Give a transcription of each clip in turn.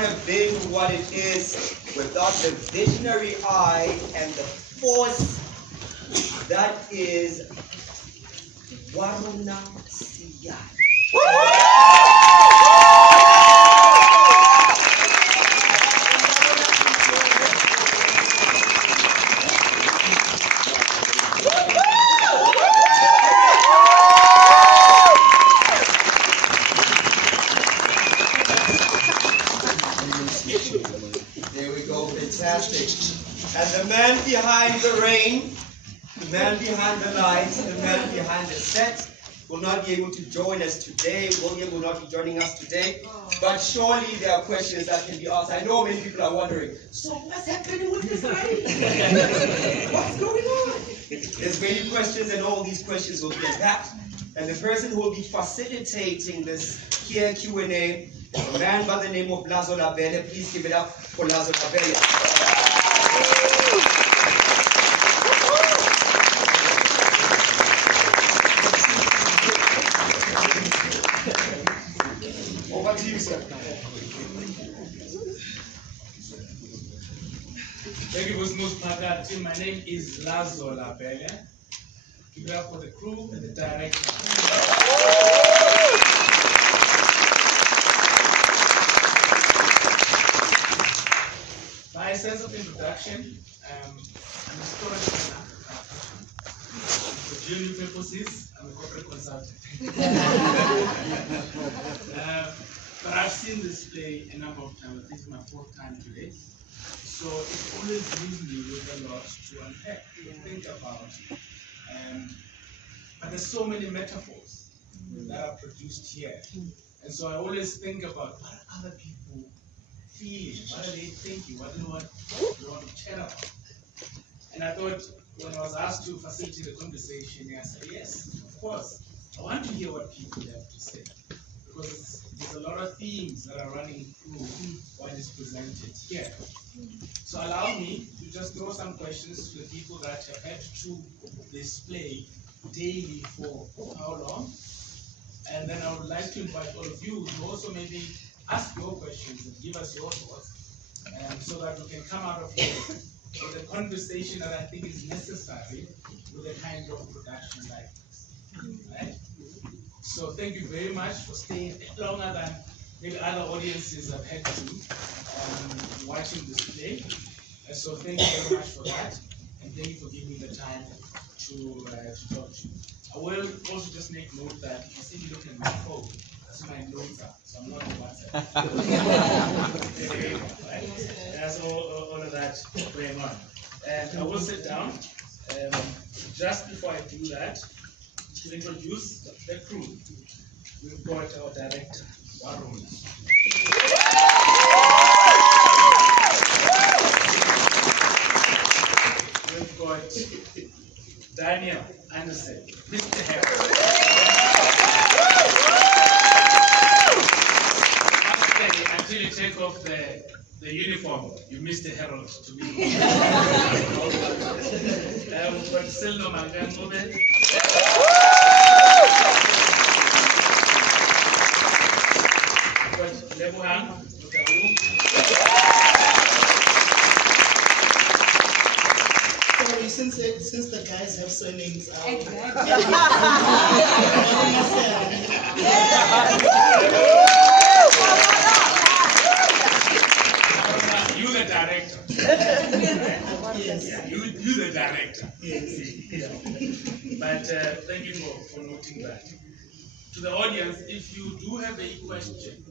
not have been what it is without the visionary eye and the force that is Waruna Siya. There we go, fantastic. And the man behind the rain, the man behind the lights, the man behind the set will not be able to join us today. William will not be joining us today. But surely there are questions that can be asked. I know many people are wondering, so what's happening with this guy? What's going on? There's many questions, and all these questions will be unpacked. And the person who will be facilitating this here Q&A, a man by the name of Lazo Labelle. Please give it up for Lazo Labelle. Over to you, sir. Thank you very much, Magati. My name is Lazo Labelle. Give it up for the crew and the director. By sense of introduction, I'm a storage planner. For junior purposes, I'm a corporate consultant. But I've seen this play a number of times. This is my fourth time today. So it always leaves me with a lot to unpack, to think about. But there's so many metaphors that are produced here. And so I always think about what are other people feeling, what are they thinking, what do they want to chat about. And I thought when I was asked to facilitate the conversation, I said, yes, of course. I want to hear what people have to say. Because there's a lot of themes that are running through what is presented here. So allow me to just throw some questions to the people that have had to display daily for how long. And then I would like to invite all of you to also maybe ask your questions and give us your thoughts, so that we can come out of here with a conversation that I think is necessary with a kind of production like this. Right? So thank you very much for staying longer than maybe other audiences have had to watching this play. And so thank you very much for that, and thank you for giving me the time to talk to you. I will also just make note that you see me looking at my phone, that's my notes are, so I'm not on WhatsApp. Right? That's all of that going on. And I will sit down. Just before I do that, to introduce the crew, we've got our director, Waruna. We've got Daniel Anderson, Mr. Harold. Until you take off the uniform, you missed the Herald to me. We've got Silno Mangangobe. We've got Lebuhan Mutawu. Sorry, since the guys have surnames, You the director. Yes. Yeah, you the director. Yes. Yeah. But thank you for noting that. To the audience, if you do have a question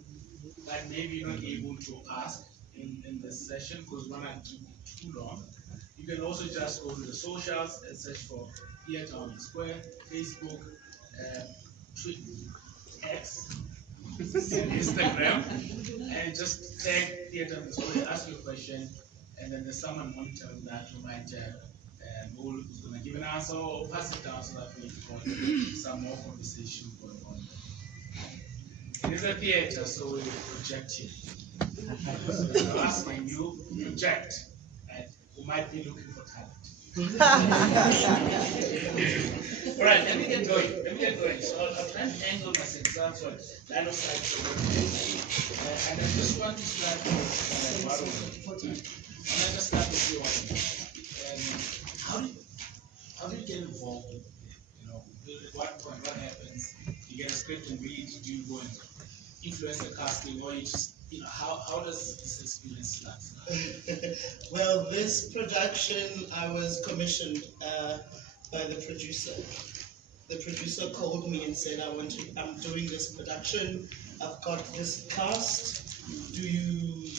that maybe you're not able to ask in this session because we're not too long, you can also just go to the socials and search for Theatre on the Square, Facebook, Twitter, X, and Instagram, and just tag Theatre on the Square, ask your question, and then there's someone monitoring that who might who's going to give an answer or pass it down so that we can some more conversation going on. It is a theatre, so we project here. So if you're asking, you project, and we might be looking for talent. All right, let me get going. So I'll try and angle myself so line of sight. And I just want to start with Maru. And I just start with you. How do you get involved? You know, at what point, what happens? You get a script and read. Do you go and influence the casting, or you just, you know, how does this experience start? Well, this production I was commissioned by the producer. The producer called me and said, I'm doing this production. I've got this cast. Do you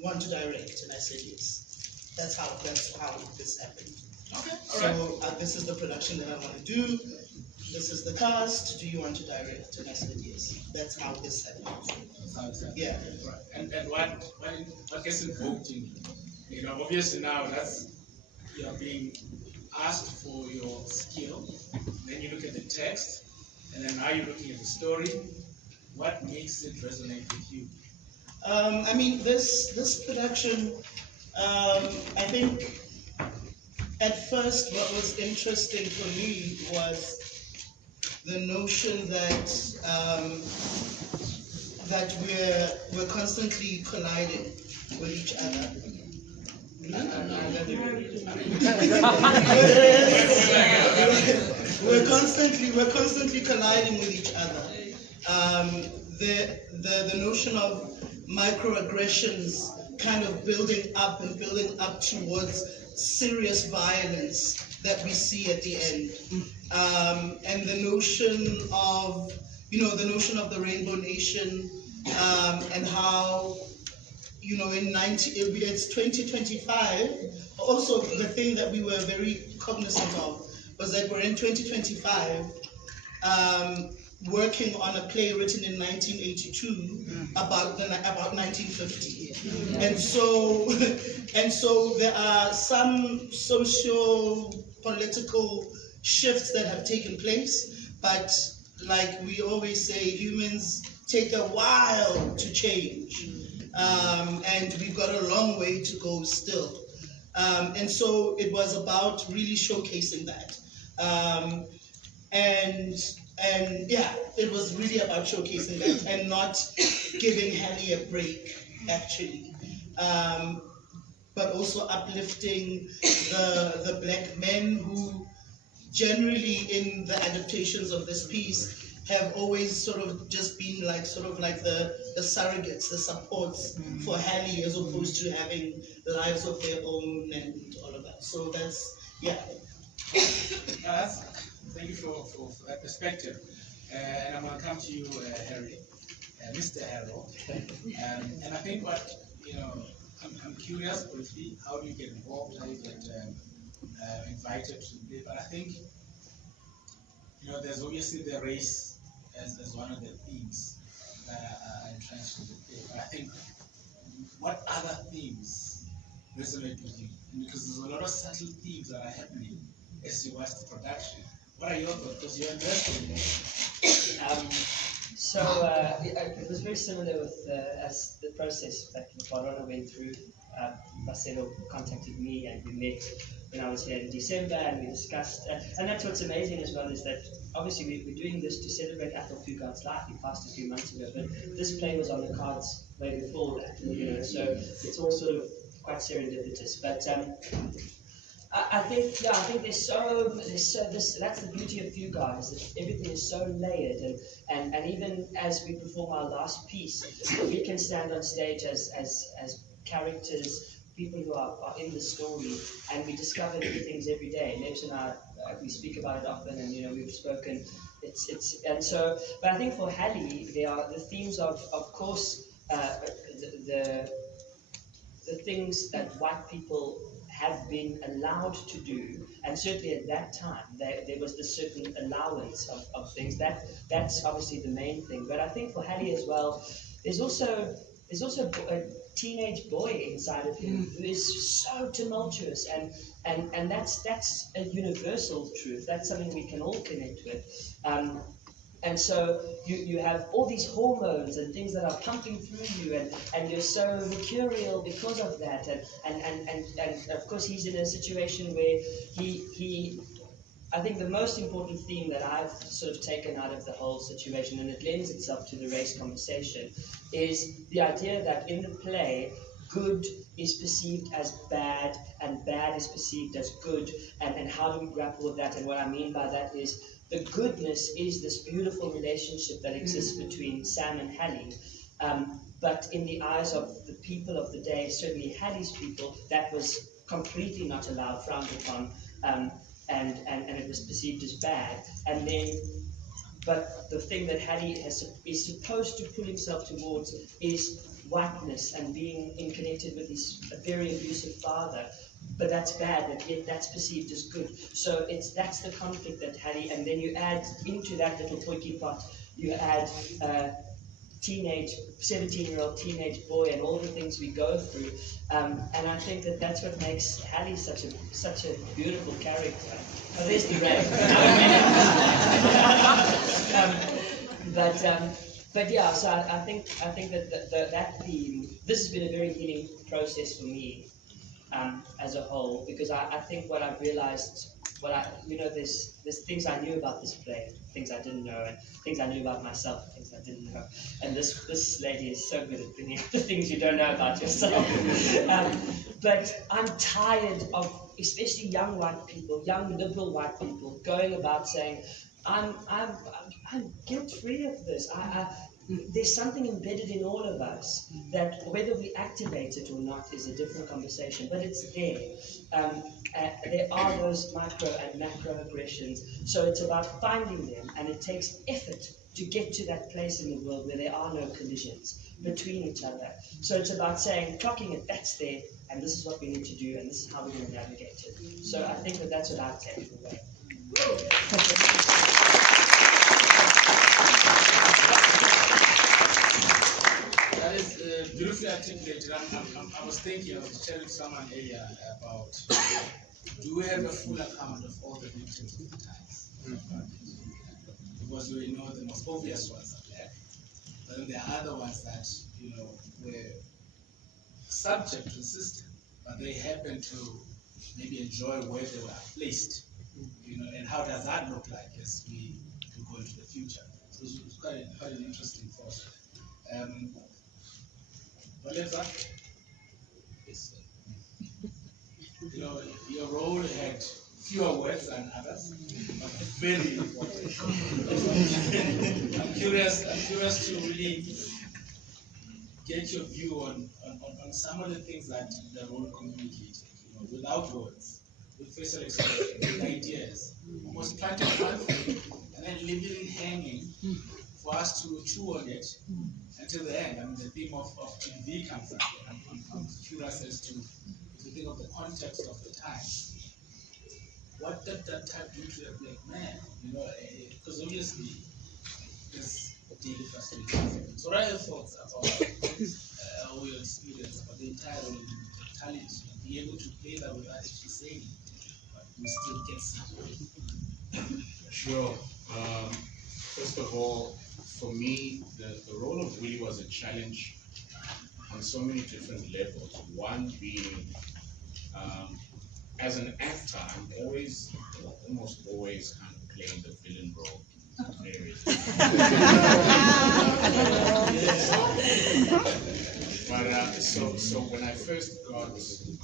want to direct? And I said yes. That's how this happened. Okay, So this is the production that I want to do. This is the cast. Do you want to direct? And I said yes. That's how this happened. Yeah. Right. And what gets invoked in you? You know, obviously now you're being asked for your skill. Then you look at the text, and then now you're looking at the story. What makes it resonate with you? I mean, this production, I think at first what was interesting for me was the notion that we're constantly colliding with each other. We're constantly colliding with each other. The notion of microaggressions kind of building up towards serious violence that we see at the end, and the notion of the Rainbow Nation, and how, you know, it's 2025. Also, the thing that we were very cognizant of was that we're in 2025, working on a play written in 1982 about 1950, and so there are some socio-political shifts that have taken place, but like we always say, humans take a while to change, and we've got a long way to go still, and so it was about really showcasing that, and yeah, it was really about showcasing that and not giving Hallie a break, actually, but also uplifting the black men who generally in the adaptations of this piece have always sort of just been like the surrogates, the supports for Hallie, as opposed to having lives of their own and all of that. So that's, yeah. Thank you for that perspective. And I'm going to come to you, Harry, Mr. Harrow. And I think I'm curious briefly, how do you get involved, how do you get invited to play? But I think, there's obviously the race as one of the themes that are entrenched in the play. But I think, what other themes resonate with you? Because there's a lot of subtle themes that are happening as you watch the production. What are your thoughts? Because you're invested in it. It was very similar with as the process that Barona went through. Marcelo contacted me and we met when I was here in December and we discussed, and that's what's amazing as well, is that obviously we're doing this to celebrate Athol Fugard's life. He passed a few months ago, but this play was on the cards way before that, so it's all sort of quite serendipitous. But I think there's this. That's the beauty of Fugard, is that everything is so layered, and even as we perform our last piece, we can stand on stage as characters, people who are in the story, and we discover new things every day. Nebs and I, we speak about it often, and we've spoken. But I think for Hallie, there are the themes of course, the things that white people have been allowed to do, and certainly at that time there was this certain allowance of things. That's obviously the main thing. But I think for Hallie as well, there's also a teenage boy inside of him who is so tumultuous, and that's a universal truth. That's something we can all connect with. And so you have all these hormones and things that are pumping through you, and you're so mercurial because of that. And of course, he's in a situation where he I think the most important theme that I've sort of taken out of the whole situation, and it lends itself to the race conversation, is the idea that in the play, good is perceived as bad and bad is perceived as good, and how do we grapple with that? And what I mean by that is the goodness is this beautiful relationship that exists between Sam and Hallie, but in the eyes of the people of the day, certainly Hallie's people, that was completely not allowed, frowned upon, and it was perceived as bad. And then, but the thing that Hallie is supposed to pull himself towards is whiteness and being connected with his very abusive father. But that's bad, but yet that's perceived as good. So that's the conflict that Hallie, and then you add into that little poiky pot, you add 17-year-old teenage boy and all the things we go through, and I think that that's what makes Hallie such a beautiful character. Oh, there's the rain. But yeah, so I think that that theme, this has been a very healing process for me as a whole, because I think what I've realized, there's things I knew about this play, things I didn't know, and things I knew about myself, and things I didn't know. And this lady is so good at bringing out the things you don't know about yourself. But I'm tired of, especially young white people, young liberal white people, going about saying, I'm guilt-free of this. There's something embedded in all of us that whether we activate it or not is a different conversation, but it's there. There are those micro and macro aggressions, so it's about finding them, and it takes effort to get to that place in the world where there are no collisions between each other. So it's about saying, clocking it, that's there, and this is what we need to do, and this is how we're going to navigate it. So I think that that's what I've taken away. That is beautifully articulated. I was thinking, I was telling someone earlier about, do we have a full account of all the victims of the times? Because we know the most obvious ones are black, but then there are other ones that, were subject to the system, but they happen to maybe enjoy where they were placed, and how does that look like as we go into the future? So it's quite an interesting thought. Whatever. Your role had fewer words than others, but very important. I'm curious to really get your view on some of the things that the role communicated, without words, with facial expression, with ideas, almost planting one thing and then leaving it hanging for us to chew on it until the end. I mean, the theme of TV comes up. I'm curious as to, if you think of the context of the time, what did that time do to a black man? Because obviously, there's daily frustration. So what are your thoughts about or your experience about the entire totality, be able to play that without actually saying it, but we still get something? Sure. First of all, for me, the role of Willie was a challenge on so many different levels. One being, as an actor, I'm almost always kind of playing the villain role in various But so when I first got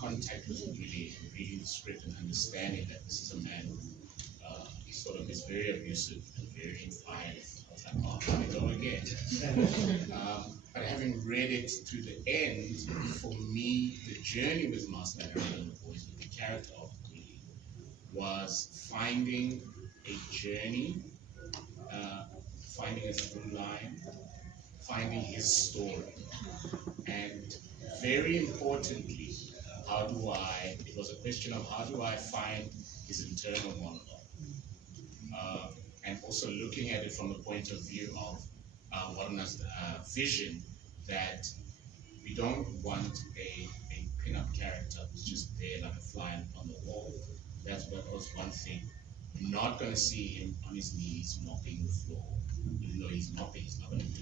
contact with Willie, reading the script and understanding that this is a man who is very abusive and very violent, I was like, oh, here we go again. But having read it to the end, for me, the journey with Master Harold and the Boys, with the character of Willie, was finding a journey, finding a through line, finding his story. And very importantly, it was a question of how do I find his internal monologue? And also looking at it from the point of view of Warna's vision, that we don't want a pin-up character who's just there like a fly on the wall. That was one thing. You're not going to see him on his knees mopping the floor. Even though he's mopping, he's not going to do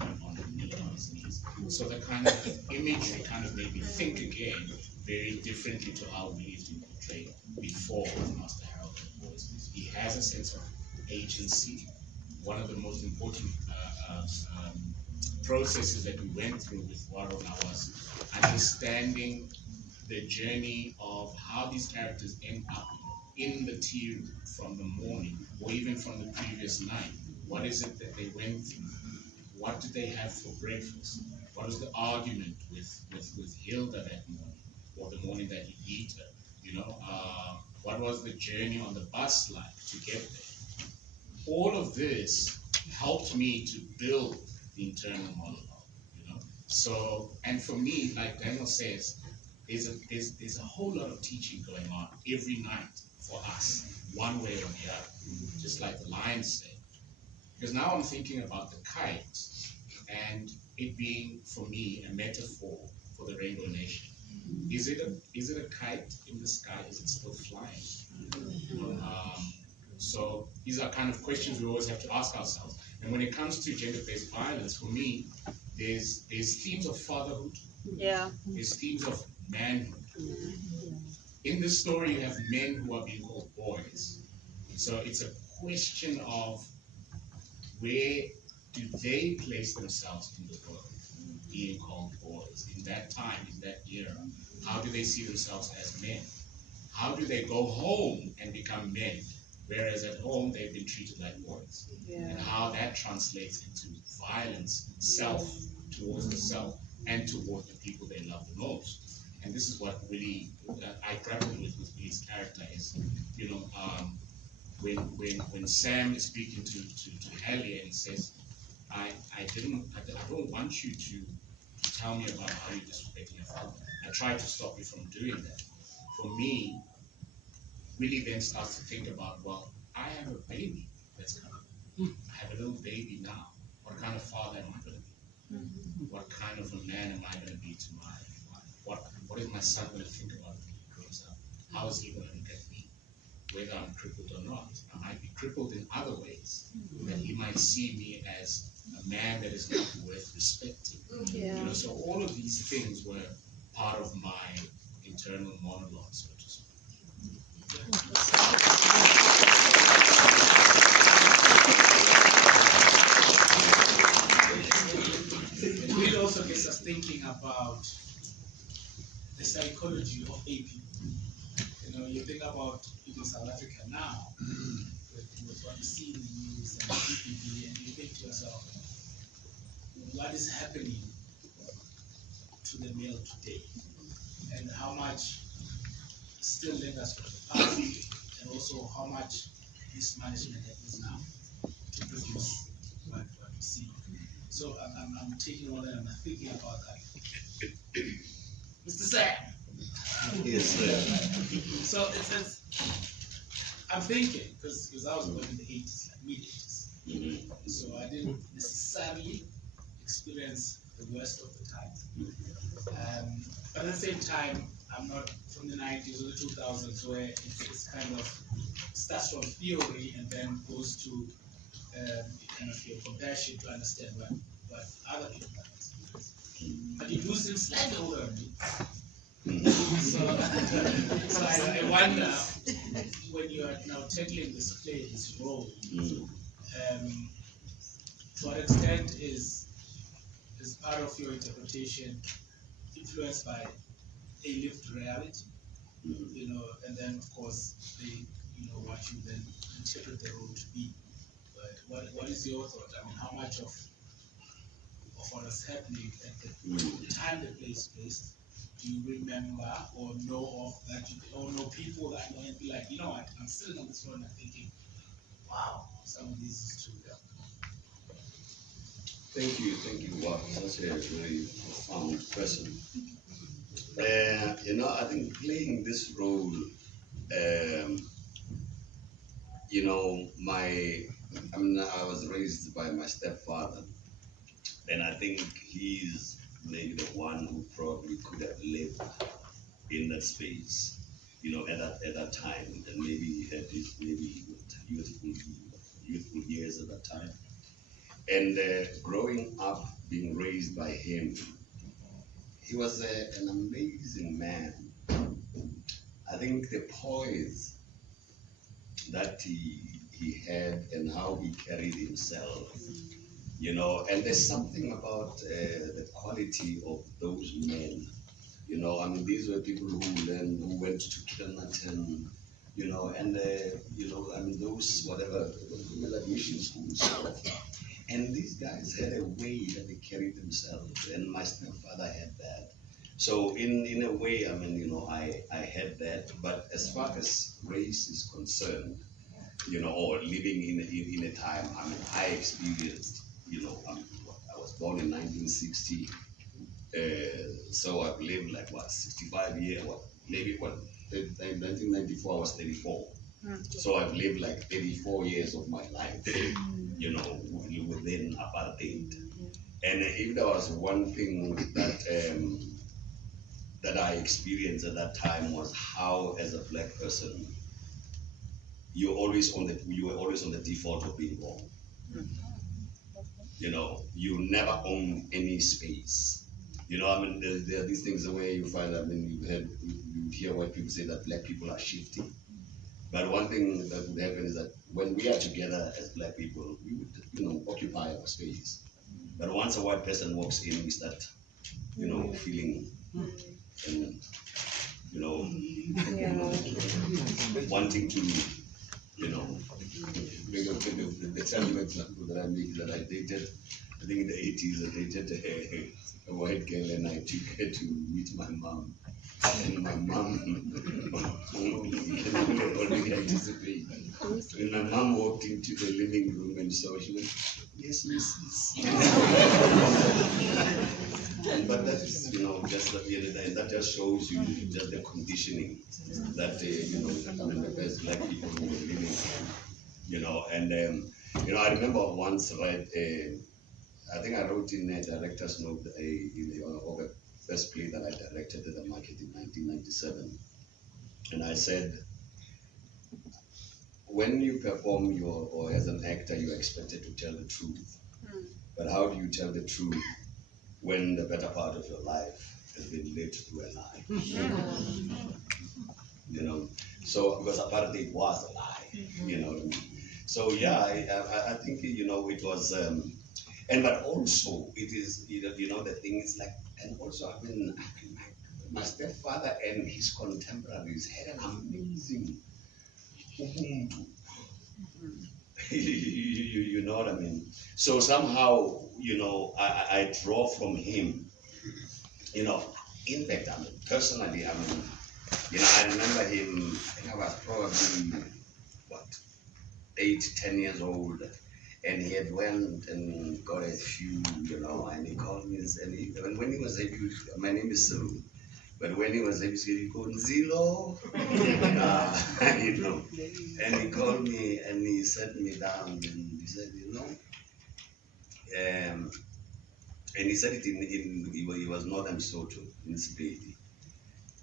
it on his knees. So the kind of imagery kind of made me think again very differently to how we used to portray before Master Harold was. He has a sense of agency. One of the most important processes that we went through with Warona was understanding the journey of how these characters end up in the tea room from the morning or even from the previous night. What is it that they went through? What did they have for breakfast? What was the argument with Hilda that morning or the morning that he beat her? You know, what was the journey on the bus like to get there? All of this helped me to build the internal monologue, you know. So, and for me, like Daniel says, there's a whole lot of teaching going on every night for us, one way or the other, just like the lion said. Because now I'm thinking about the kite and it being, for me, a metaphor for the Rainbow Nation. Is it a kite in the sky? Is it still flying? So these are kind of questions we always have to ask ourselves. And when it comes to gender-based violence, for me, there's themes of fatherhood. Yeah. There's themes of manhood. In this story, you have men who are being called boys. So it's a question of where do they place themselves in the world, being called boys? In that time, in that era, how do they see themselves as men? How do they go home and become men? Whereas at home, they've been treated like boys. Yeah. And how that translates into violence, self, towards the self, and towards the people they love the most. And this is what really I grappled with Billy's character is, you know, when Sam is speaking to Hallie and says, I don't want you to tell me about how you're disrespecting your father. I tried to stop you from doing that. For me, really then starts to think about, well, I have a baby that's coming. I have a little baby now. What kind of father am I going to be? What kind of a man am I going to be to my wife? What is my son going to think about when he grows up? How is he going to look at me? Whether I'm crippled or not. I might be crippled in other ways. That he might see me as a man that is not worth respecting. Yeah. You know, so all of these things were part of my internal monologue, so to speak. It really also gets us thinking about the psychology of AP. You know, you think about even South Africa now, with what you see in the news and PPP, and you think to yourself, what is happening to the male today? And how much still lingers from the past, and also how much mismanagement happens now to produce what we see. So I'm taking all that and I'm thinking about that. Mr. Sam. Yes, sir. So it's I'm thinking, because I was born in the 80s, like mid-80s. So I didn't necessarily experience the worst of the time. But at the same time, I'm not from the 90s or the 2000s where it's kind of starts from theory and then goes to kind of your compassion to understand what other people have experienced. But you do seem slightly older than me. So I wonder, when you are now tackling this play, this role, to what extent is part of your interpretation influenced by a lived reality, you know, and then of course what you then interpret the role to be. But what is your thought? I mean, how much of what was happening at the time the play is placed do you remember or know of that or know people that know and be like, you know what, I'm sitting on this phone and thinking, wow, some of this is true. Thank you. Wow, such a very profound question. You know, I think playing this role, you know, I was raised by my stepfather, and I think he's maybe the one who probably could have lived in that space, you know, at that time, and maybe he would that time. And growing up, being raised by him, he was an amazing man. I think the poise that he had and how he carried himself, you know, and there's something about the quality of those men. You know, I mean, these were people who went to Kilnerton, you know, and, you know, I mean, those, whatever, like mission schools. And these guys had a way that they carried themselves, and my stepfather had that. So in a way, I mean, you know, I had that, but as far as race is concerned, you know, or living in a time, I mean, I experienced, you know, I was born in 1960, so I've lived like, what, 65 years, what, maybe, what, 1994, I was 34. So I've lived like 34 years of my life, you know, within apartheid. And if there was one thing that I experienced at that time was how, as a black person, you were always on the default of being wrong. You know, you never own any space. You know, I mean, there are these things where you find, I mean, you hear white people say that black people are shifty. But one thing that would happen is that when we are together as black people, we would, you know, occupy our space. But once a white person walks in, we start, you know, feeling, and, you know, wanting to, you know, the terrible example that I make that I dated, I think in the 80s, I dated a white girl and I took her to meet my mom. And my mom, you can already anticipate. When my mom walked into the living room and saw, she went, "Yes, Mrs." But that is, you know, just that just shows you just the conditioning that, you know, I mean, as black people who were living, you know, and, you know, I remember once, right, I think I wrote in a director's note of the first play that I directed at the market in 1997. And I said, when you perform or as an actor, you're expected to tell the truth. But how do you tell the truth when the better part of your life has been lived through a lie? You know, so because apparently it was a lie, you know what I mean? So yeah, I think, you know, it was, and but also it is, you know, the thing is like, and also I mean my stepfather and his contemporaries had an amazing ubuntu. You know what I mean? So somehow, you know, I draw from him, you know. In fact, I mean, personally, I mean, you know, I remember him, I think I was probably, what, 8-10 years old, and he had went and got a few, you know, and he called me, and when he was able, my name is Cyril, but when he was able, he called Zilo, you know, and he called me and he sat me down and he said, you know, and he said it he was Northern Soto in Spain,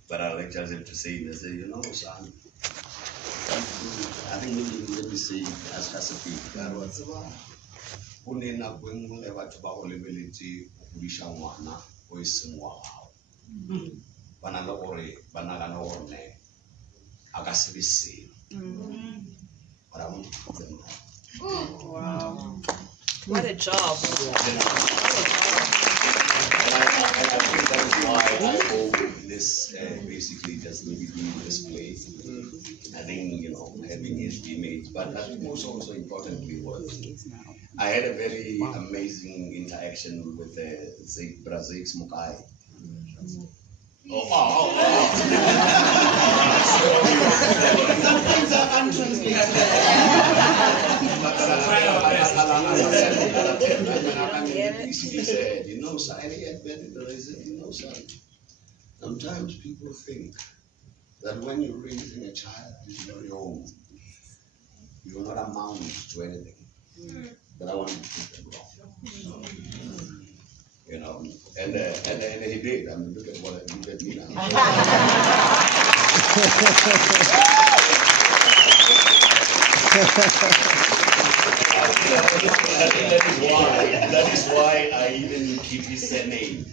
but I like just to say it, I said, you know, son, I think maybe let me say as a people, that was unena kwengwe batho ba go lebeletse go buisha ngwana o e seng wa gago bana le gore bana ga no gore ne a ka se be selo but I want to put them on. Wow, what a job. And I think that is why I hope this basically just maybe being this play. I think, you know, having his image, but I think also importantly was I had a very amazing interaction with Brazil's Mukai. Sometimes are untranslated. He said, you know, son, he had you know, son, sometimes people think that when you're raising a child in your home, you will not amount to anything. But I want to prove them wrong. You know, and he did. I mean, look at me now. That is why I even keep his surname.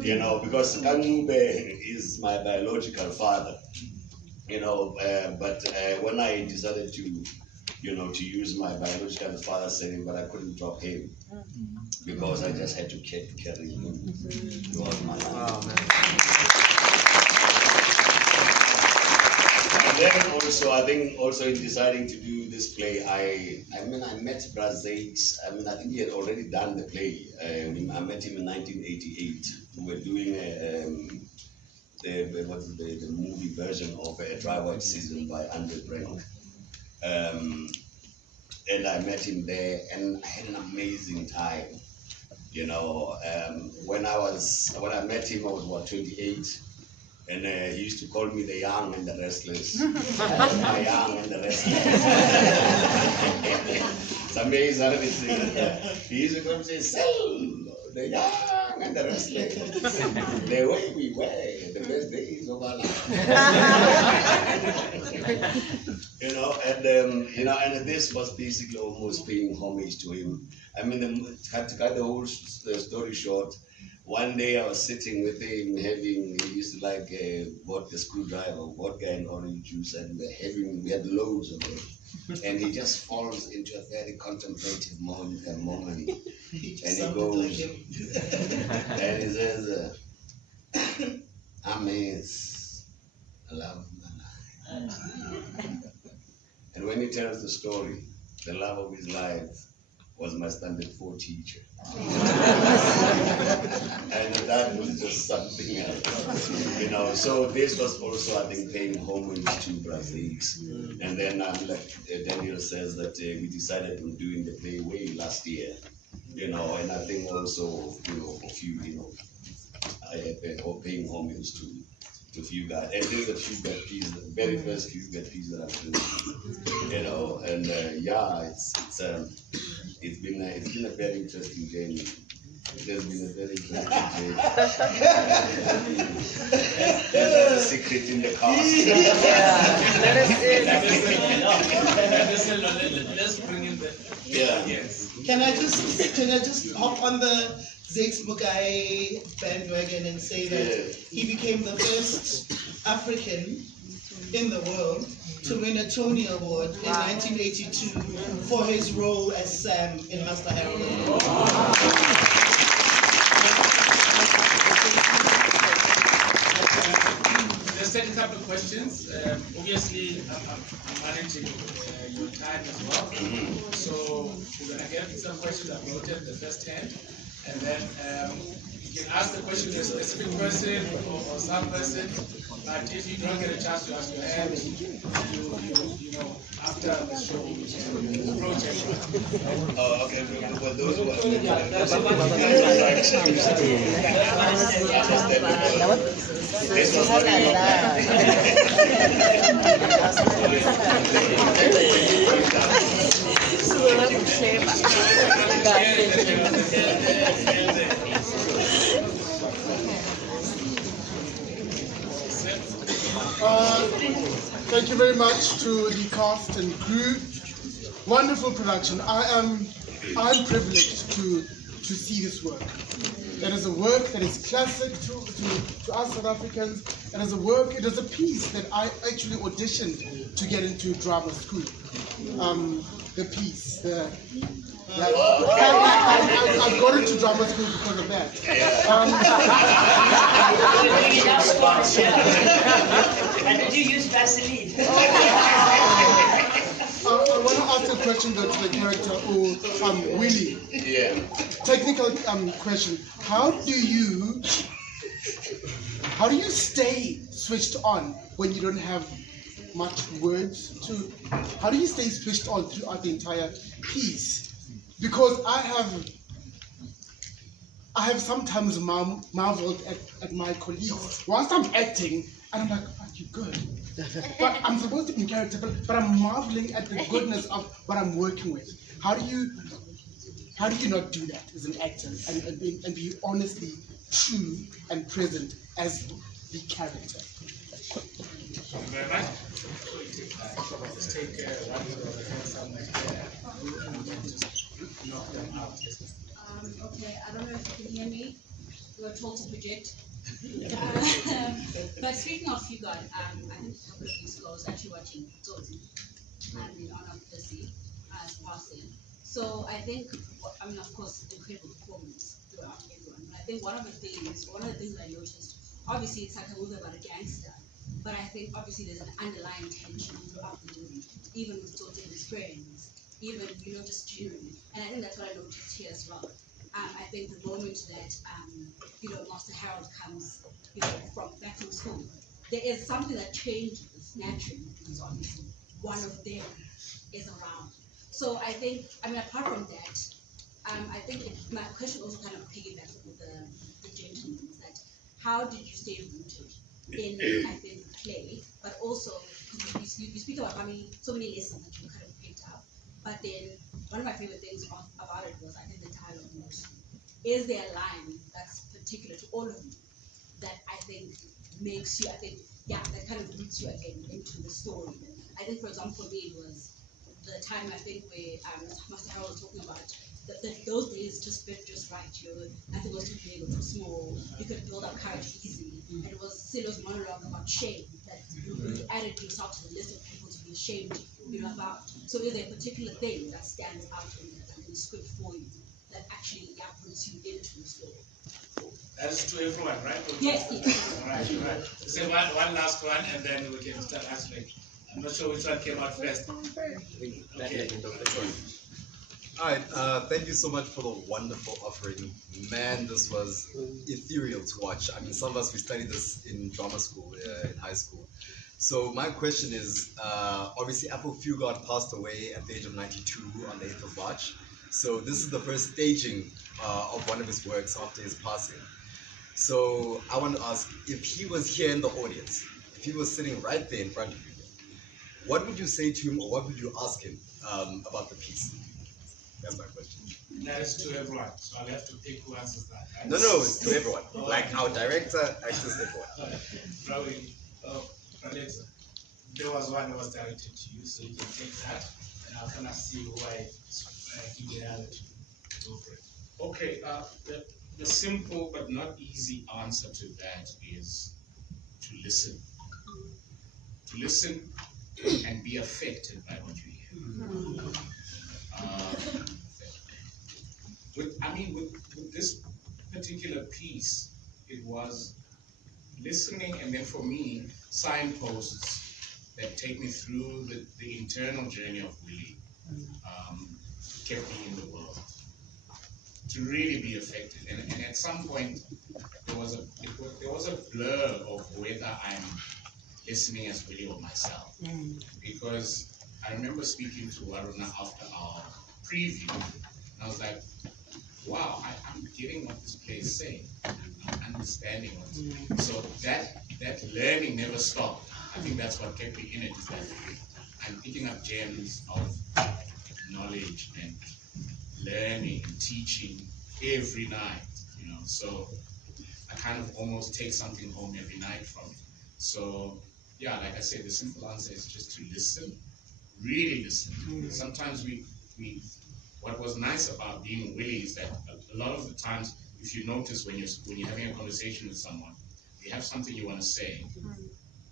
You know, because Kangube is my biological father. You know, but when I decided to, to use my biological father's surname, but I couldn't drop him because I just had to keep carrying him throughout my life. And then also, I think also in deciding to do this play, I met Brazeix. I think he had already done the play. I met him in 1988. We were doing the movie version of A Dry White Season by Andre Brink. And I met him there, and I had an amazing time. When I met him, I was 28. And he used to call me the young and the restless. My young and the restless. It's amazing, honestly. He used to come and say, "Sell the young and the restless. The way we were, the best days of our life." And this was basically almost paying homage to him. To cut the whole story short, one day I was sitting with him he used to like vodka screwdriver, vodka and orange juice, and we had loads of it. And he just falls into a very contemplative moment, and he goes, and he says, "I miss love my life." And when he tells the story, the love of his life was my standard 4 teacher. And that was just something else, So this was also, I think, paying homage to Brazeix. And then, like Daniel says, that we decided on doing the play way last year, and I think also, a few, paying homage to few guys. And there's a few piece, the very first few piece that I've done, and it's been a very interesting journey. It has been a very interesting journey. There's a secret in the cast. Let's bring in the yes. Can I just hop on the Zakes Mugai bandwagon and say that he became the first African in the world to win a Tony Award in 1982 for his role as Sam in Master Harold. Let's take a couple of questions. Obviously, I'm managing your time as well. So we're going to get some questions. I've noted the first 10. And then you can ask the question to a specific person or some person. But if you don't get a chance to ask your hand, after the show, we can approach everyone. Oh, okay. Well, those who this was Thank you very much to the cast and crew. Wonderful production. I'm privileged to see this work. It is a work that is classic to us South Africans. It is a piece that I actually auditioned to get into drama school. The piece, I got into drama school because of that. And did you use Vaseline? I want to ask a question to the character, Willie. Yeah. Technical question. How do you stay switched on when you don't have much words to? How do you stay switched on throughout the entire piece? Because I have sometimes marveled at my colleagues whilst I'm acting, and I'm like, "Are you good?" But I'm supposed to be in character, but I'm marveling at the goodness of what I'm working with. How do you not do that as an actor and be honestly true and present as the character? Thank you very much. Let's take one of the hands up like that. Okay, I don't know if you can hear me. We were told to project. But speaking of you guys, I think a couple of weeks ago I was actually watching Zodi in honor of Percy as passing. So I think, of course, incredible performance throughout everyone. But I think one of the things I noticed, obviously it's like a movie about a gangster, but I think obviously there's an underlying tension throughout the movie, even with Zodi and his friends, even, just generally. And I think that's what I noticed here as well. I think the moment that, Master Harold comes, from back from school, there is something that changes naturally because obviously one of them is around. So I think, apart from that, I think my question also kind of piggybacks with the gentleman, is that how did you stay rooted in, I think, play, but also, because you speak about so many lessons that you kind of picked up, but then one of my favorite things about it was, I think, the dialogue mostly. Is there a line that's particular to all of you that I think makes you, that kind of roots you again into the story? I think, for example, for me, it was the time, I think, where Master Harold was talking about those days just fit just right, nothing was too big or too small, you could build up courage easily. And it was Silo's monologue about shame, that you added yourself to the list of people to be ashamed, about. So is there a particular thing that stands out in the script for you that actually puts you into the story? That is to everyone, right? Yes. All right. So one last one, and then we can start answering. I'm not sure which one came out first. Okay. All right, thank you so much for the wonderful offering. Man, this was ethereal to watch. Some of us, we studied this in drama school, in high school. So my question is, obviously Apple Fugard passed away at the age of 92 on the 8th of March. So this is the first staging of one of his works after his passing. So I want to ask, if he was here in the audience, if he was sitting right there in front of you, what would you say to him, or what would you ask him about the piece? That's my question. That is to everyone, so I'll have to pick who answers that. Right? No, it's to everyone. Like our director, actors, everyone. Probably, Alexa, there was one that was directed to you, so you can take that, and I'll kind of see who I give the other to. Go for it. Okay, the simple but not easy answer to that is to listen. To listen and be affected by what you hear. With this particular piece, it was listening, and then for me, signposts that take me through the internal journey of Willie, kept me in the world. To really be affected, and at some point there was a blur of whether I'm listening as Willie or myself, because I remember speaking to Waruna after our preview, and I was like, wow, I'm getting what this play is saying, I'm understanding what. So that learning never stopped. I think that's what kept me in it, is that I'm picking up gems of knowledge and learning and teaching every night, so I kind of almost take something home every night from it. So yeah, like I said, the simple answer is just to listen, really listen. Sometimes we what was nice about being Willie is that a lot of the times, if you notice when you're having a conversation with someone, you have something you want to say,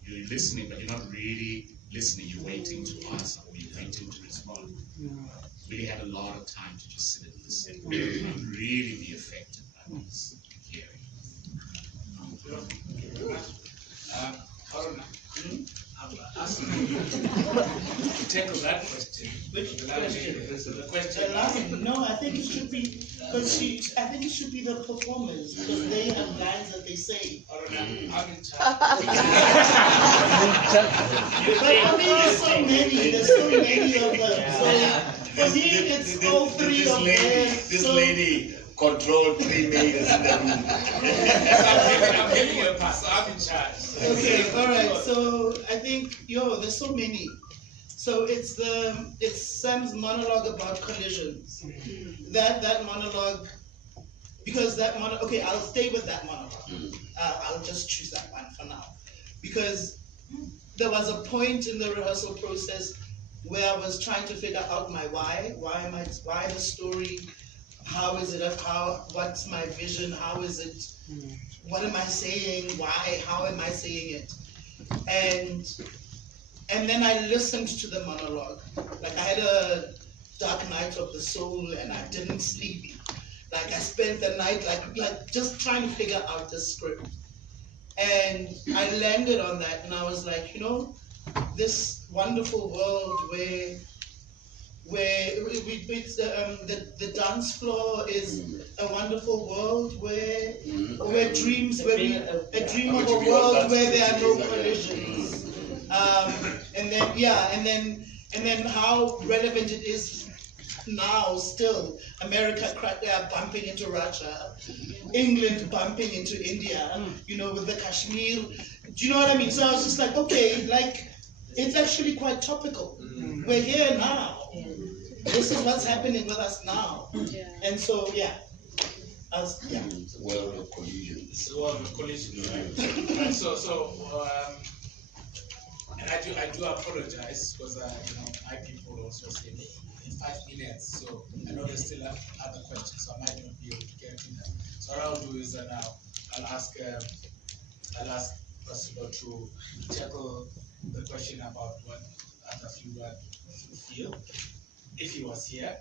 you're listening, but you're not really listening, you're waiting to answer or you're waiting to respond. Really had a lot of time to just sit and listen and really be affected by what he's hearing. I'm asking you to tackle that question. Which question? The question. No, I think it should be, I think it should be the performers, because they have lines that they say. I'm in charge. But there's so many of them. So for me, it's all three of them. This lady controlled 3 males in the room. I'm giving you a pass, so I'm in charge. Okay, all right. So I think, there's so many. So it's Sam's monologue about collisions. That monologue, because okay, I'll stay with that monologue. I'll just choose that one for now, because there was a point in the rehearsal process where I was trying to figure out my why the story how is it, what's my vision, how is it, what am I saying, why, how am I saying it? And then I listened to the monologue. Like I had a dark night of the soul and I didn't sleep. Like I spent the night like just trying to figure out the script. And I landed on that and I was like, you know, this wonderful world where the dance floor is a wonderful world where dreams, where we a dream of a world where there are no collisions. And then how relevant it is now still. America bumping into Russia, England bumping into India, you know, with the Kashmir. Do you know what I mean? So I was just like, okay, like it's actually quite topical. We're here now. This is what's happening with us now. And so World of collisions. It's a world of collisions, right? And and I do apologize because my people also say in 5 minutes. So I know there's still other questions, so I might not be able to get to them. So what I'll do is now I'll ask Possible to tackle the question about what other few feel if he was here,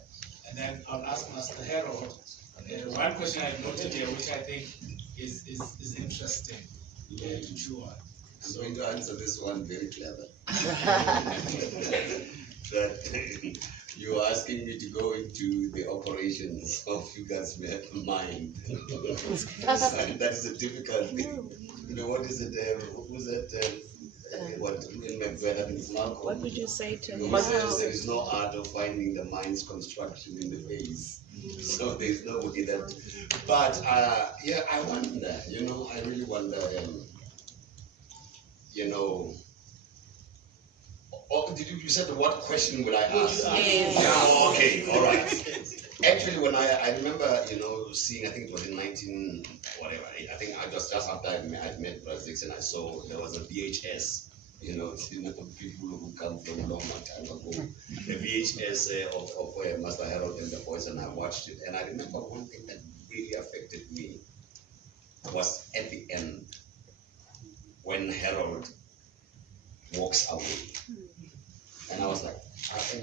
and then I'll ask Master Harold one question I noted here, which I think is interesting to chew on. I'm going to answer this one very clever. That you are asking me to go into the operations of you guys' mind. And that is a difficult thing. You know, what is it? Who's that? What in Macbeth, I think it's Malcolm. What would you say to him? There is no art of finding the mind's construction in the face. So there's nobody that. But yeah, I wonder. You know, I really wonder. You know. Oh, you said what question would I ask? Yes. Yeah. Okay. All right. Actually, when I remember, seeing, I think it was in 19 whatever. I think I just after I'd met Brazil and I saw there was a VHS. People who come from a long time ago. The VHS of Master Harold and the Boys, and I watched it. And I remember one thing that really affected me was at the end when Harold walks away. And I was like, so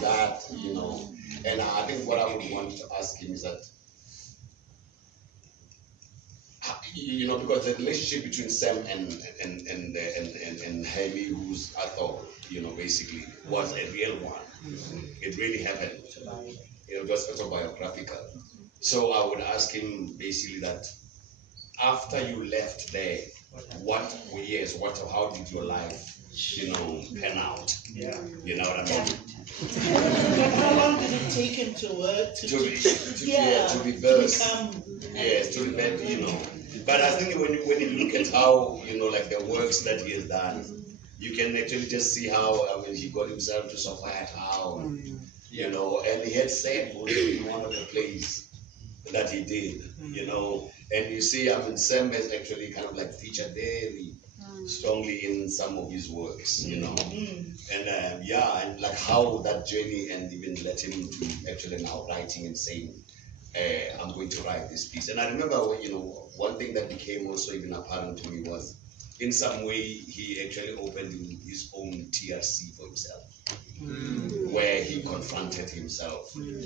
that, and I think what I would want to ask him is that, because the relationship between Sam and Hailey, who's Arthur, basically was a real one. It really happened. It was autobiographical. So I would ask him basically that after you left there, how did your life, pan out? Yeah. You know what I mean? How long did it take him to work to reverse? Yes, to repent, But I think when you look at how, like the works that he has done, you can actually just see how, he got himself to Sophia Town, and he had said in one of the plays that he did, and you see, Sam has actually kind of like featured very strongly in some of his works, and and like how that journey and even led him to actually now writing and saying, I'm going to write this piece. And I remember, one thing that became also even apparent to me was, in some way, he actually opened his own TRC for himself, where he confronted himself, and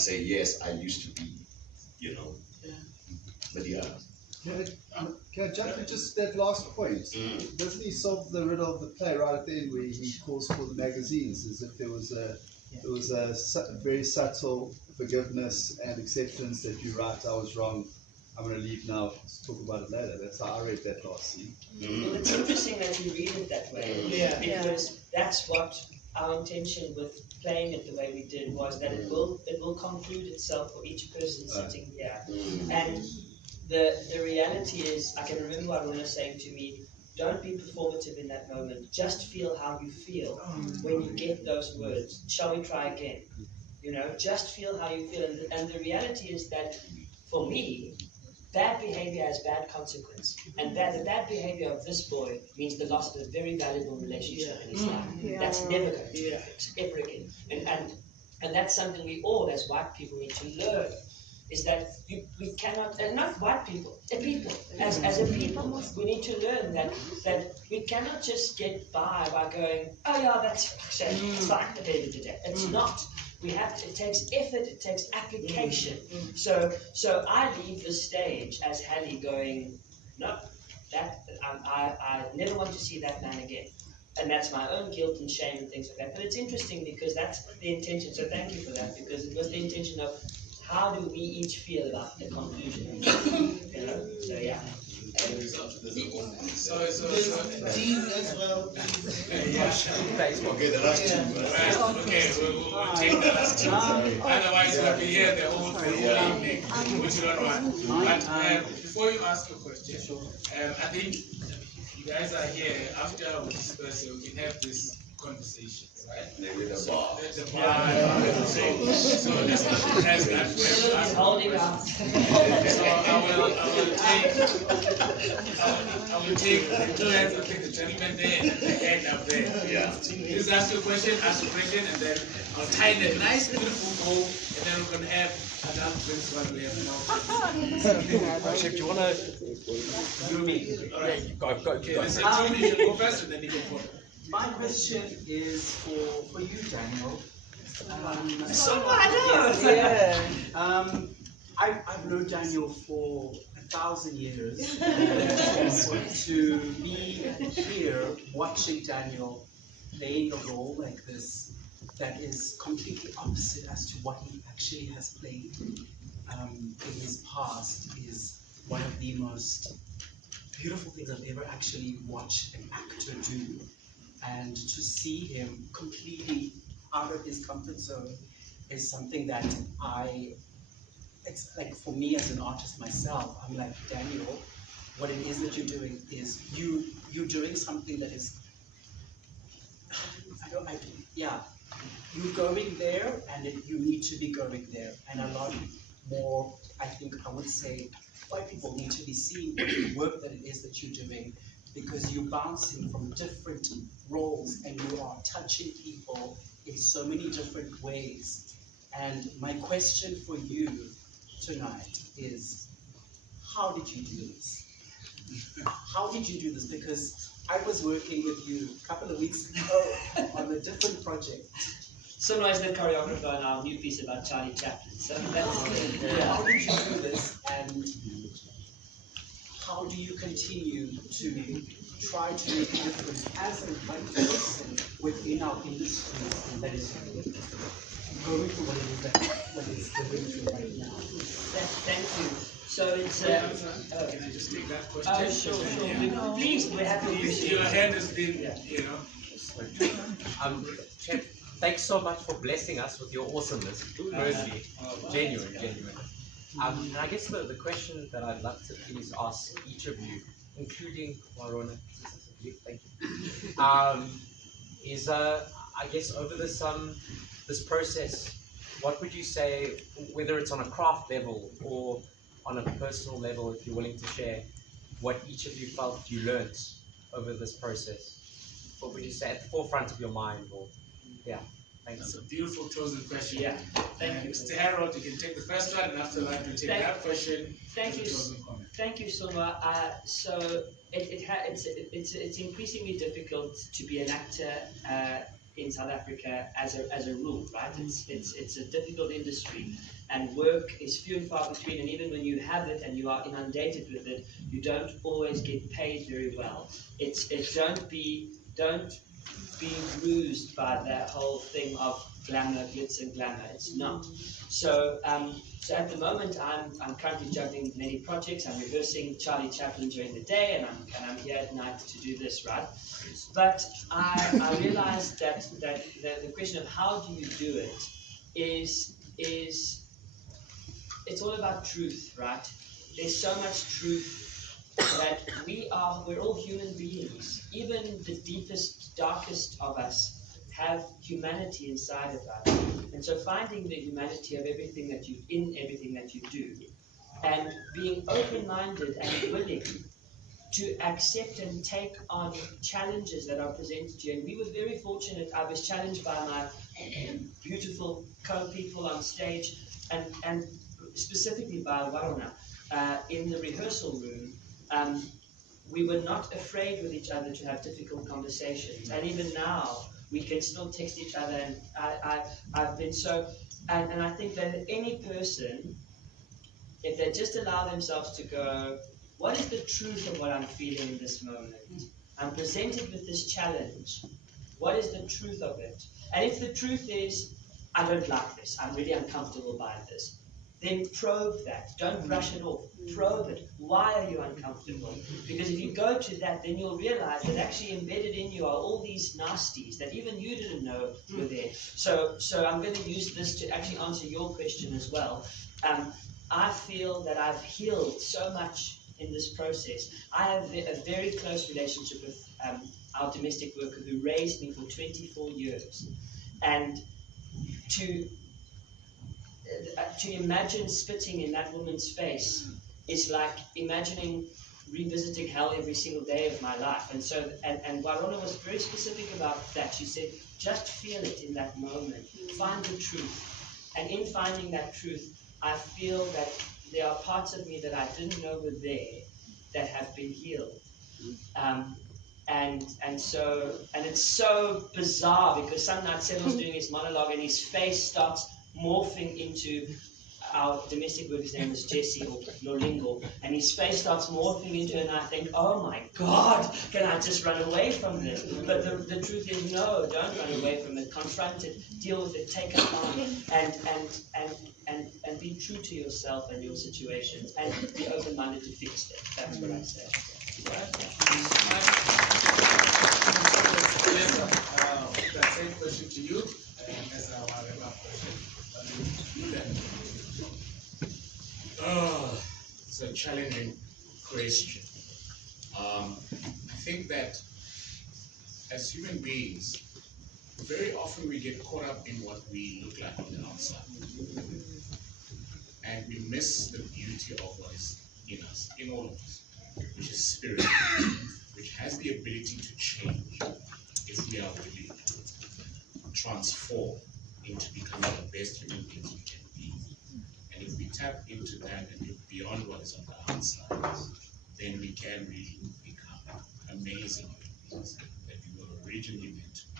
say, yes, I used to be, but yeah. Can I jump to just that last point? Doesn't he solve the riddle of the play right at the end where he calls for the magazines as if there was a very subtle forgiveness and acceptance that you're right, I was wrong, I'm going to leave now, let's talk about it later. That's how I read that last scene. Well, it's interesting that you read it that way, because that's what our intention with playing it the way we did was that it will conclude itself for each person sitting here. And the reality is, I can remember what Rona saying to me, don't be performative in that moment. Just feel how you feel when you get those words. Shall we try again? Just feel how you feel. And the reality is that, for me, bad behavior has bad consequence. And the bad behavior of this boy means the loss of a very valuable relationship in his life. That's never going to be fixed, ever again. And that's something we all, as white people, need to learn. Is that we cannot, and not white people, people. As a people, we need to learn that we cannot just get by going, oh yeah, that's it's fine at the end of the day. It's not. We have to, it takes effort, it takes application. So I leave the stage as Hallie going, no, I never want to see that man again. And that's my own guilt and shame and things like that. But it's interesting because that's the intention. So thank you for that, because it was the intention of how do we each feel about the conclusion. You know? So yeah. So Dean as well. Okay, the last two. Okay, we'll take the last two. Otherwise, we'll be here the whole evening, which you don't want. But before you ask your question, I think you guys are here after we disperse, so we can have this conversation, right? Maybe the bar. The bar. So let's not press that. He's holding up. So I will take the two hands, I'll take the gentleman there and the hand up there. Yeah. Please ask your question, and then I'll tie in a nice beautiful bow, and then we're gonna have another drinks while we have now. Chef, do you want to do me? Alright. Go. Okay, let's say Tony, you go first, and then you go forward. My question is for you, Daniel. I've known Daniel for 1,000 years. To be here watching Daniel playing a role like this that is completely opposite as to what he actually has played in his past is one of the most beautiful things I've ever actually watched an actor do. And to see him completely out of his comfort zone is something that it's like for me as an artist myself, I'm like, Daniel, what it is that you're doing is you're doing something that is, you're going there and you need to be going there. And a lot more, I think I would say, white people need to be seeing the work that it is that you're doing, because you're bouncing from different roles and you are touching people in so many different ways. And my question for you tonight is, how did you do this? How did you do this? Because I was working with you a couple of weeks ago on a different project. Sunrise the choreographer in our new piece about Charlie Chaplin. So that's How did you do this, and how do you continue to try to make a difference as a white person within our industry that is going through what is going through right now? Thank you. So it's Can I just take that question? sure. Please, we have to. Your hand has been, Chef, thanks so much for blessing us with your awesomeness. Firstly, genuine. And I guess the question that I'd love to please ask each of you, including Warona, thank you, is I guess over this process, what would you say, whether it's on a craft level or on a personal level, if you're willing to share, what each of you felt you learned over this process? What would you say at the forefront of your mind? Or thanks. That's a beautiful chosen question. Yeah, thank you. Mr. Harold, you can take the first one, and after that, we'll take that question. Thank you, Soma. So it's increasingly difficult to be an actor in South Africa as a rule, right? It's a difficult industry, and work is few and far between. And even when you have it and you are inundated with it, you don't always get paid very well. Don't be bruised by that whole thing of glamour, glitz and glamour. It's not. So at the moment, I'm currently juggling many projects. I'm rehearsing Charlie Chaplin during the day, and I'm here at night to do this, right? But I realized that the question of how do you do it is it's all about truth, right? There's so much truth that we're all human beings. Even the deepest, darkest of us have humanity inside of us. And so finding the humanity of everything that you do and being open-minded and willing to accept and take on challenges that are presented to you. And we were very fortunate. I was challenged by my beautiful co-people on stage, and specifically by Warona in the rehearsal room. We were not afraid with each other to have difficult conversations. And even now, we can still text each other. And I've been so, and I think that any person, if they just allow themselves to go, what is the truth of what I'm feeling in this moment? I'm presented with this challenge. What is the truth of it? And if the truth is, I don't like this, I'm really uncomfortable by this, then probe that. Don't brush it off. Probe it. Why are you uncomfortable? Because if you go to that, then you'll realize that actually embedded in you are all these nasties that even you didn't know were there. So I'm going to use this to actually answer your question as well. I feel that I've healed so much in this process. I have a very close relationship with our domestic worker who raised me for 24 years. And to imagine spitting in that woman's face is like imagining revisiting hell every single day of my life. And so, and Warona was very specific about that. She said, just feel it in that moment. Find the truth. And in finding that truth, I feel that there are parts of me that I didn't know were there that have been healed. And it's so bizarre because some night Settle's doing his monologue and his face starts morphing into, our domestic worker's name is Jesse or Lolingo, and his face starts morphing into it, and I think, oh my God, can I just run away from this? But the truth is, no, don't run away from it. Confront it, deal with it, take it on, and be true to yourself and your situations, and be open-minded to fix them. That's what I say. That same question to you, as our wrap-up question. It's a challenging question. I think that as human beings, very often we get caught up in what we look like on the outside. And we miss the beauty of what is in us, in all of us, which is spirit, which has the ability to change if we are willing to transform into becoming the best human beings we can be. And if we tap into that and look beyond what is on the outside, then we can really become amazing human beings that we were originally meant to be.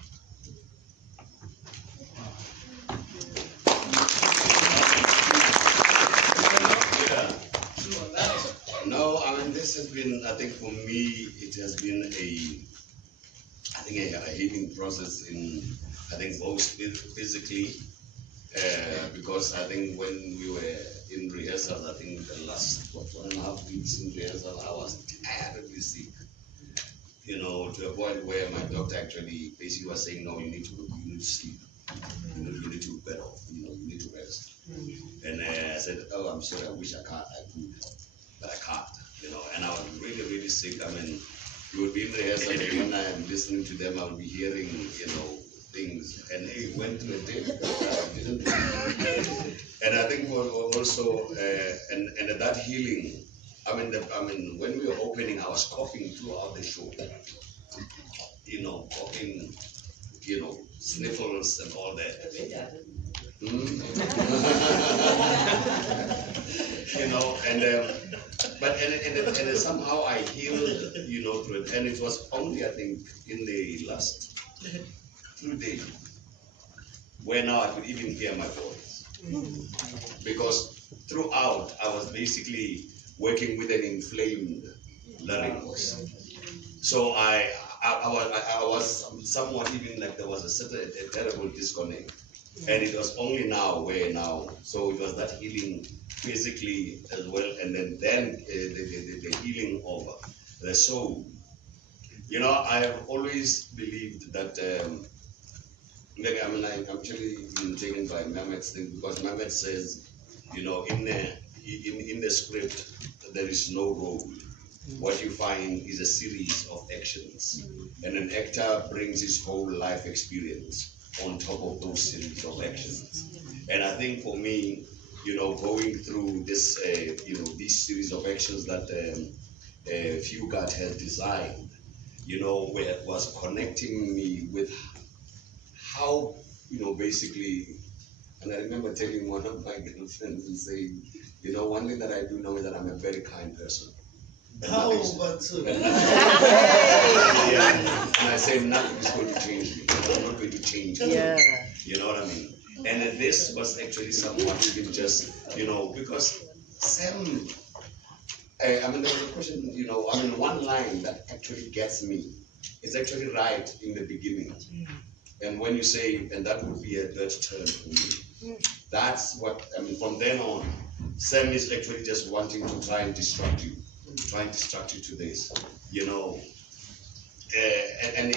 No, I mean, this has been, I think for me, it has been a healing process in, I think, both physically, because I think when we were in rehearsal, I think the last 1.5 weeks in rehearsal, I was terribly sick, you know, to a point where my doctor actually basically was saying, no, you need to sleep, you need to bed off, you need to rest. And I said, oh, I'm sorry, I wish I could, but I can't, and I was really, really sick. I mean, you would be in rehearsal, and when I'm listening to them, I would be hearing, things, and it went to a day I didn't. And I think also, and that healing, I mean, when we were opening, I was coughing throughout the show, coughing, sniffles and all that. But somehow I healed, through it, and it was only, I think, in the last 2 days where now I could even hear my voice, because throughout I was basically working with an inflamed larynx, so I was somewhat even like there was a terrible disconnect. And it was only now, so it was that healing physically as well, and then the healing of the soul. I have always believed that, I'm actually been taken by Mehmet's thing, because Mehmet says, in the script, there is no road. What you find is a series of actions, and an actor brings his whole life experience on top of those series of actions. And I think for me, going through this, this series of actions that Fugard has designed, where it was connecting me with how, basically, and I remember telling one of my girlfriends and saying, one thing that I do know is that I'm a very kind person. How about so? And I say nothing is going to change me. I'm not going to change you. Yeah. You know what I mean? And this was actually somewhat even just, because Sam, there was a question, one line that actually gets me. It's actually right in the beginning. And when you say, and that would be a dirt turn for me, that's what, from then on, Sam is actually just wanting to try and distract you to this, and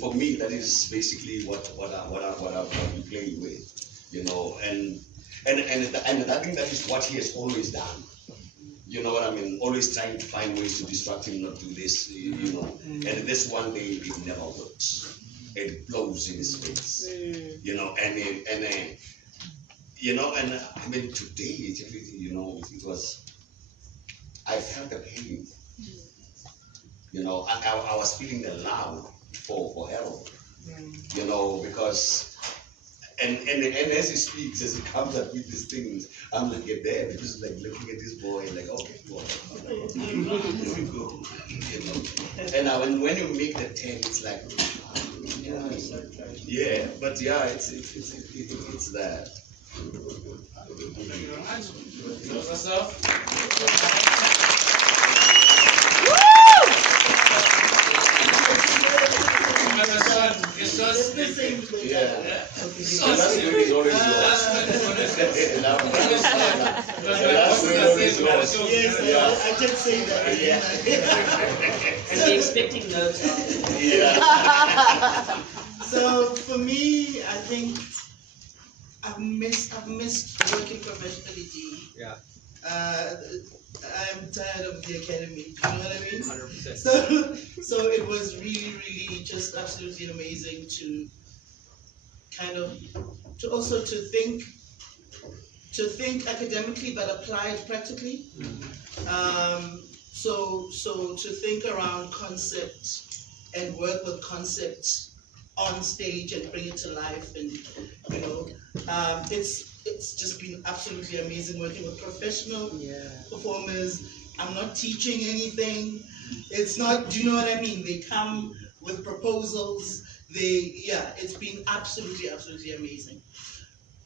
for me, that is basically what I've been playing with, and I think that is what he has always done. You know what I mean? Always trying to find ways to distract him, not do this, and this one day it never works. It blows in his face, and today, it was, I felt the pain. I was feeling the love for help. Because and as he speaks, as he comes up with these things, I'm like there because like looking at this boy, like okay, boy, here we go. And when you make the 10, it's like yeah, but yeah, it's that. Thank you very much. Yourself. It's just yeah. So The last word is always yours. Yes, I did say that. Yeah. And we're expecting notes. Yeah. So for me, I think I've missed working professionally. Yeah. I'm tired of the academy. You know what I mean? 100%. So it was really just absolutely amazing to kind of to think academically but apply it practically. So to think around concept and work with concepts on stage and bring it to life, and it's just been absolutely amazing working with professional performers. I'm not teaching anything. It's not, do you know what I mean? They come with proposals. It's been absolutely amazing.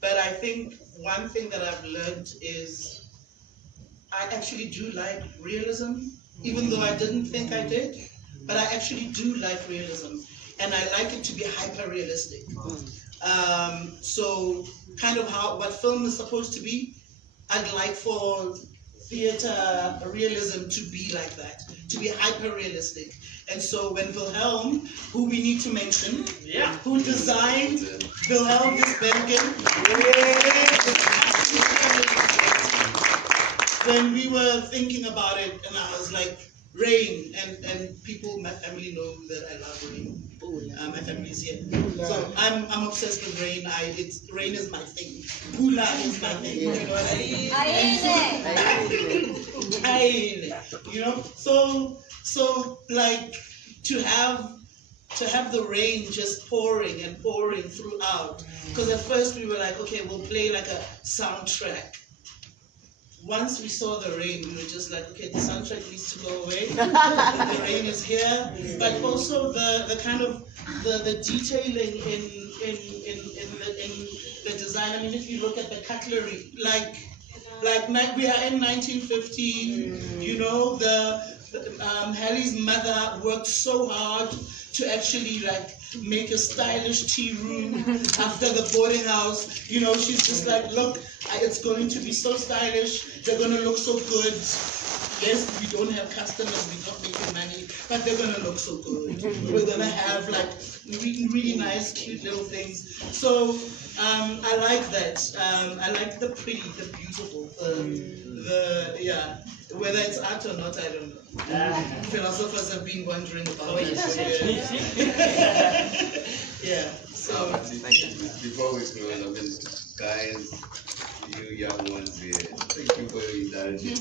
But I think one thing that I've learned is I actually do like realism, even though I didn't think I did, but I actually do like realism. And I like it to be hyper-realistic. So kind of what film is supposed to be, I'd like for theater realism to be like that, to be hyper-realistic. And so when Wilhelm, who we need to mention, who designed Wilhelm Bergen, when we were thinking about it, and I was like, rain, and people, my family know that I love rain. My family is here. So I'm obsessed with rain. Rain is my thing. Hula is my thing. You know what I mean? So like to have the rain just pouring and pouring throughout. Because at first we were like, okay, we'll play like a soundtrack. Once we saw the rain, we were just like, okay, the soundtrack needs to go away. The rain is here, but also the kind of the detailing in the design. I mean, if you look at the cutlery, like we are in 1950. Hallie's mother worked so hard to actually make a stylish tea room after the boarding house. She's just like, look, it's going to be so stylish. They're going to look so good. Yes, we don't have customers, we're not making money, but they're going to look so good. We're going to have really nice, cute little things. So I like that. I like the pretty, the beautiful, whether it's art or not, I don't know. Philosophers have been wondering about it. So before we go on, guys, young ones here. Thank you for your indulgence.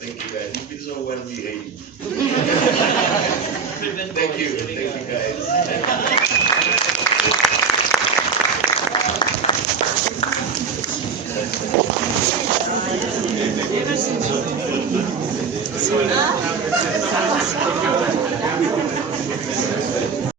Thank you guys. You've been so well behaved. Thank you guys. Ever since